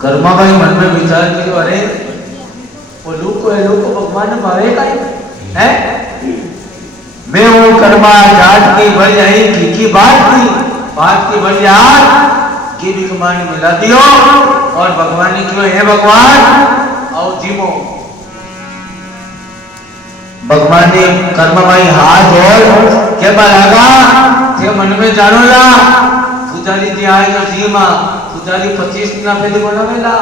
कर्मा भाई मन में विचार किया, अरे वो लोग भगवान ने भावेगा है। मैं वो कर्मा जाट की बढ़ जाई की बात की बढ़ जाट की भी कमान मिला दियो और भगवान ने क्यों है भगवान आओ जीवो। भगवान ने कर्मा भाई हाथ जोड़ के बालागा के मन में जानो ला पुजारी जी आए तो जीमा पुजारी 25 दिन पहले बनावेला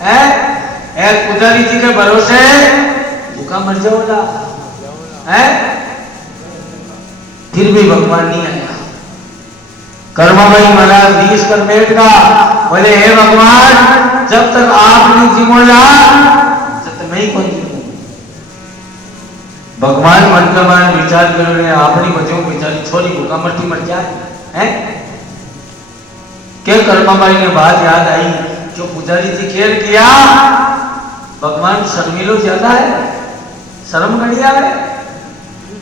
है ए पुजारी जी के भरोसे भूखा मर जाओला है। फिर भी भगवान नहीं आया। कर्मा भाई महाराज 20 कर बैठ का बोले हे भगवान जब तक आप नहीं जिमोला तब तक मैं ही कौन जिमू। भगवान मन का मान विचार करो आपनी बच्चों बेचारी छोरी भूखा मरती मर जाए हैं। क्या कर्मा भाई ने बात याद आई जो पुजारी जी खेल किया भगवान शर्मिलो ज्यादा है शर्म गड़िया है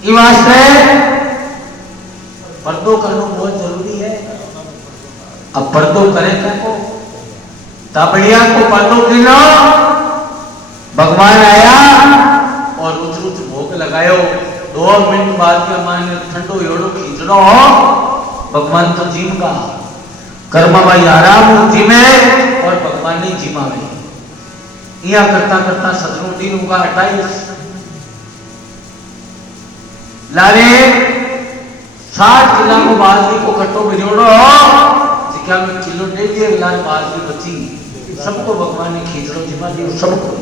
ये वास्ते पर्दो करना बहुत जरूरी है। अब पर्दो करे क्या को तापड़िया को पर्दो किलो भगवान आया और रुच भोग लगायो 2 मिनट बाद के मान ठंडो एड़ो खींचनो हो भगवान तो जीम का कर्मा भाई आराम जिमे और भगवान ने जिमा में यह करता करता 17 दिन होगा 28 लारे 60 किलो को बाजरी को कट्टो भिजोड़ो जिका में किलो 1.5 लाख बाजरी बची सबको भगवान ने खींचड़ो जिमा दियो सबको।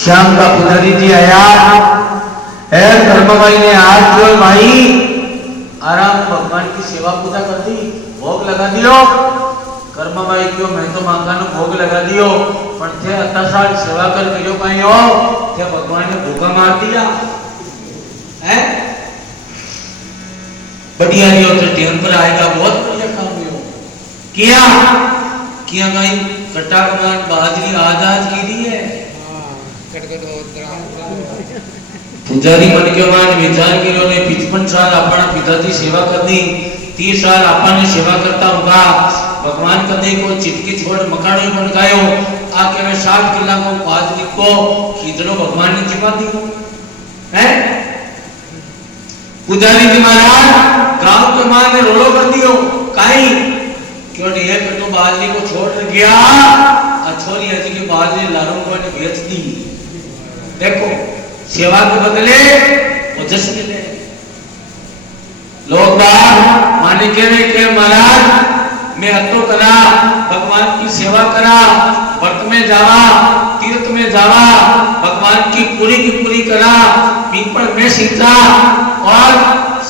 शाम का पुजारी जी आया है कर्मा भाई ने हाथ जोड़ भाई आराम भगवान की सेवा पूजा कर दी भोग लगा दियो। कर्मा भाई क्यों मैं तो मांगा नो भोग लगा दियो पर थे अत्याचार सेवा कर दियो कहीं हो क्या भगवान ने भूखा मार दिया है। बढ़िया नहीं हो तो टेम पर आएगा बहुत बढ़िया काम हो किया कहीं कट्टा कमान बाजरी आजाद की दी है। पुजारी मन के मान विचार करो ने 55 साल अपना पिताजी सेवा कर दी 30 साल अपन सेवा करता होगा भगवान कदे को चिटकी छोड़ मकाने बन गयो आके में 60 किला को बाजरी को खींचड़ो भगवान ने जिमा दी है। पुजारी जी महाराज गांव के मान ने रोलो कर दियो काई क्यों नहीं है तो बाजरी को छोड़ गया छोरी हजी की बाजरी लारों को ने बेच दी। देखो सेवा के बदले ओजस मिले लोग बात माने के महाराज मैं हत्तो करा भगवान की सेवा करा व्रत में जावा तीर्थ में जावा भगवान की पूरी करा पीपल में सींचा और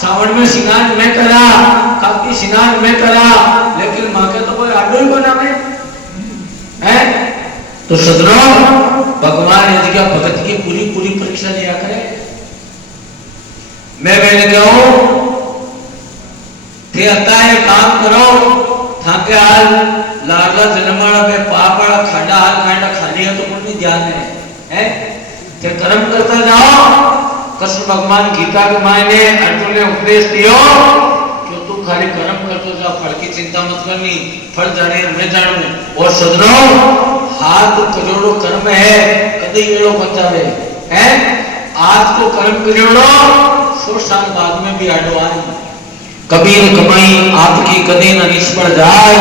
सावन में स्नान में करा काफी स्नान में करा लेकिन माँ के तो कोई आडो ही बना में है। तो सदनों भगवान यदि क्या भगत की पूरी परीक्षा लिया करे मैं कहूं थे अता है काम करो थाके हाल लाडला जन्माड़ा में पापड़ा खाड़ा हाल खाड़ा खाली है तो कोई ध्यान है थे कर्म करता जाओ। कृष्ण भगवान गीता के मायने अर्जुन ने उपदेश दियो कि तू खाली कर्म करतो जा फल की चिंता मत करनी फल जाने मैं जानू और सदनों हाथ करोड़ों कर्म है कदे एड़ो बचावे है। आज को कर्म करोड़ो 100 साल बाद में भी आडो आए कभी न कमाई आपकी कदे न निष्फल जाए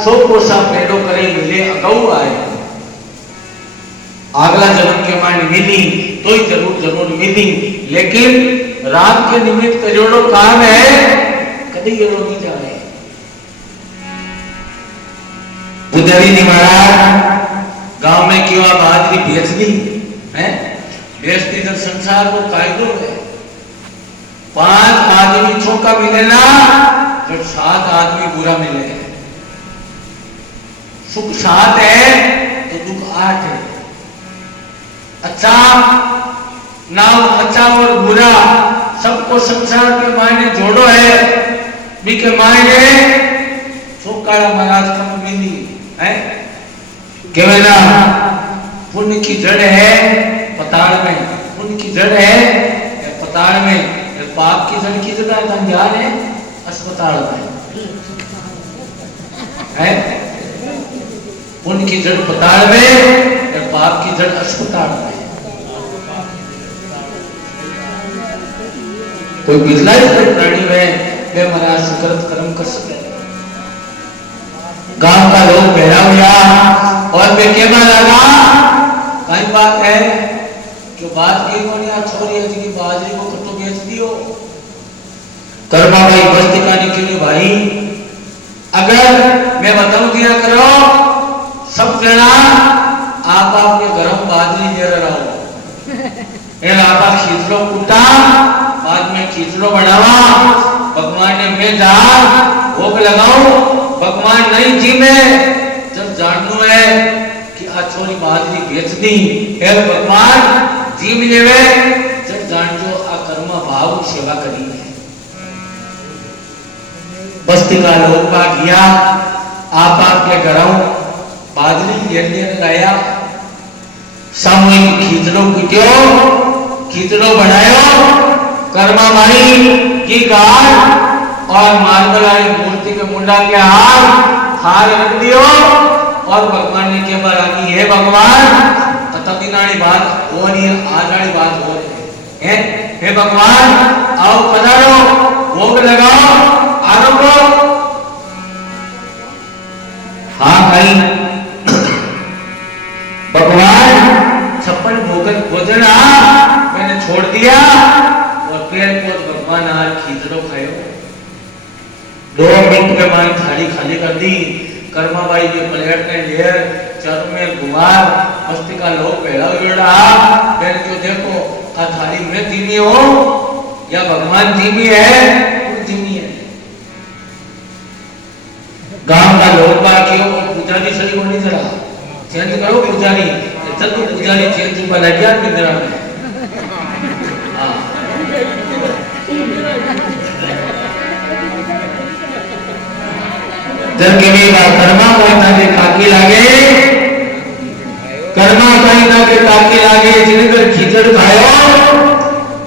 100 कोसा पेड़ो करे मिले अगऊ आए। अगला जन्म के मायने मिली तो ही जरूर मिली लेकिन रात के निमित्त करोड़ों काम है कदे एड़ो नहीं जाए। पुजारी जी महाराज गांव में क्यों बाजरी बेच दी है बेचती तो संसार को कायदो है 5 आदमी चौका मिले ना तो 7 आदमी बुरा मिले सुख 7 है तो दुख 8 है। अच्छा ना अच्छा और बुरा सबको संसार के मायने जोड़ो है भी के मायने सोकाड़ा महाराज कम मिली है केवला पुण्य की जड़ है पताड़ में पुण्य की जड़ है पताड़ में पाप की जड़ की जगह है ध्यान है अस्पताल में है। पुण्य की जड़ पताल में और पाप की जड़ अस्पताल में। कोई बिजला प्राणी में वे महाराज सुकृत कर्म कर सके। गांव का लोग बहरा हुआ और वे के लगा कई बात है जो बात की को नहीं छोरी है जी बाजरी को कट्टो बेच दियो। कर्मा भाई बस्ती का निकली भाई अगर मैं बताऊं दिया करो सब जना आप आपके गरम बाजरी ले रहो इन आपा खींचलो कुटा बाद में खींचलो बनावा भगवान ने मैं जा भोग लगाओ भगवान नहीं जी में जब जानू है कि आ छोरी बाजरी बेच दी है भगवान जी में लेवे जब जान जो आ कर्म भाव सेवा करी है। बस्ती का लोग का गया आप आपके घरों बाजरी लेने लाया सामूहिक खींचड़ो कुटियो खींचड़ो बनायो कर्मा माई की गाड़ और मार्बल वाली मूर्ति के मुंडा के हार रख दियो और भगवान ने के बार आनी है भगवान तकिनाड़ी बात हो नहीं आज वाली बात हो है हे भगवान आओ पधारो भोग लगाओ आरंभ हाँ भाई भगवान छप्पन भोजन मैंने छोड़ दिया और फिर भगवान आज खींचड़ो खायो 2 मिनट में माई थाली खाली कर दी। कर्माबाई के प्लेट ने लेर चारों में घुमार मस्ती का लोग पहला जोड़ा फिर जो देखो आ थाली में धीमी हो या भगवान धीमी है धीमी है। गांव का लोग बाकियों पुजारी सही को नहीं जरा चेंज करो पुजारी चल तो पुजारी चेंज पर लग गया पिंजरा में हाँ जब के भी कर्मा कोई ना के ताकी लागे कर्मा कोई ना के ताकी लागे जिनकर खींचड़ खायो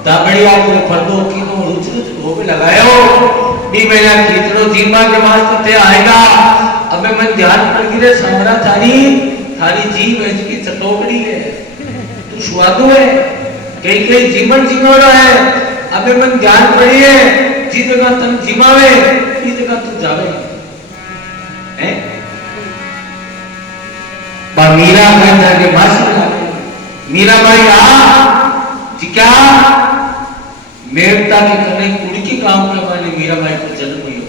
दाबड़ी आपको फर्दो की तो रुच रुच धोबे लगायो भी मेरा खींचड़ो जीमा के वास्ते ते आएगा अबे मन ध्यान कर गिरे समरा थारी जीव है की चटोकड़ी है तू स्वादु है कई कई जीवन जीवड़ा है अबे मन ध्यान पड़ी है जी जगह तन जीवावे ई जगह तू जावे है पर मीरा कहता के बस मीरा भाई जी क्या मेड़ता के कने कुड़ी की गांव के वाले मीरा भाई को जन्म हुई हो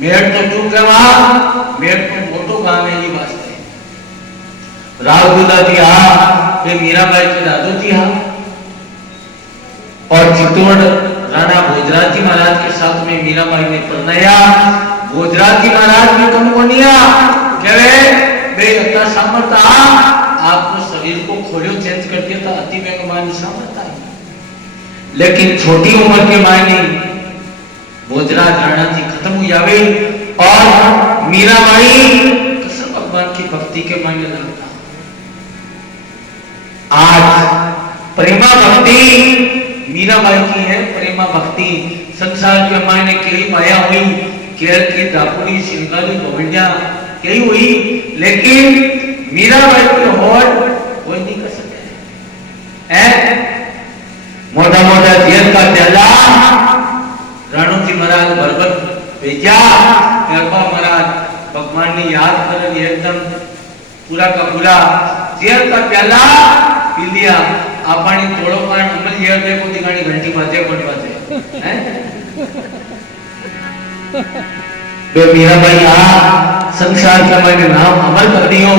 मेड़ तो तू कहवा मेड़ तो मोटो गांव है ये वास्ते राव दुला जी वे मीरा भाई के दादू जी और चित्तौड़ राणा भोजराज जी महाराज के साथ में मीरा भाई ने परनाया। भोजराज जी महाराज ने कम कोनिया कहे बे इतना सामर्थ आपको शरीर को खोलियो चेंज कर दिया था अति में मानी सामर्थ आई लेकिन छोटी उम्र के मायने भोजराज राणा जी खत्म हो जावे और मीराबाई कृष्ण भगवान की भक्ति के मायने लगता। आज प्रेमा भक्ति मीराबाई की है प्रेमा भक्ति संसार के मायने कई माया हुई केर की दापुरी सिंगारी गोविंदा कई हुई लेकिन मीराबाई के होठ कोई नहीं कर सके है मोटा मोटा जेल का प्याला राणो जी महाराज बरबर भेजा गरबा महाराज भगवान ने याद कर एकदम पूरा का पूरा जेल का प्याला पी लिया आपानी तोड़ो कान अमल ये देखो दिखानी घंटी बाजे कौन बाजे हैं बे मीराबाई संसार का मैंने नाम अमल कर दियो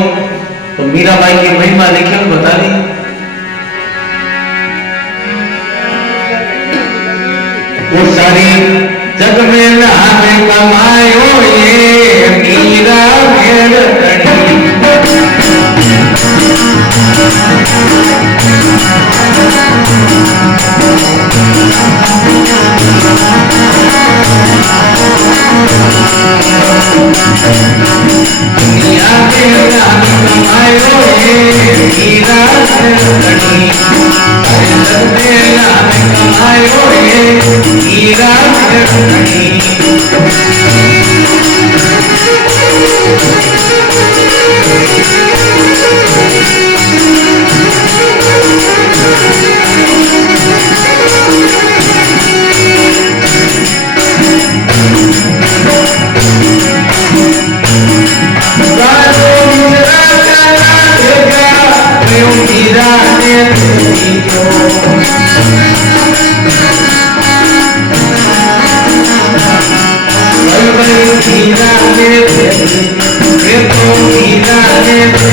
तो मीराबाई की महिमा लिखे बता दी। वो सारी जग में नाम कमायो ये मीरा मेर तड़ी दुनिया के नाम कमायो ये मीरा मेर तड़ी जग में नाम कमायो ये मीरा मेर तड़ी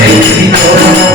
Ram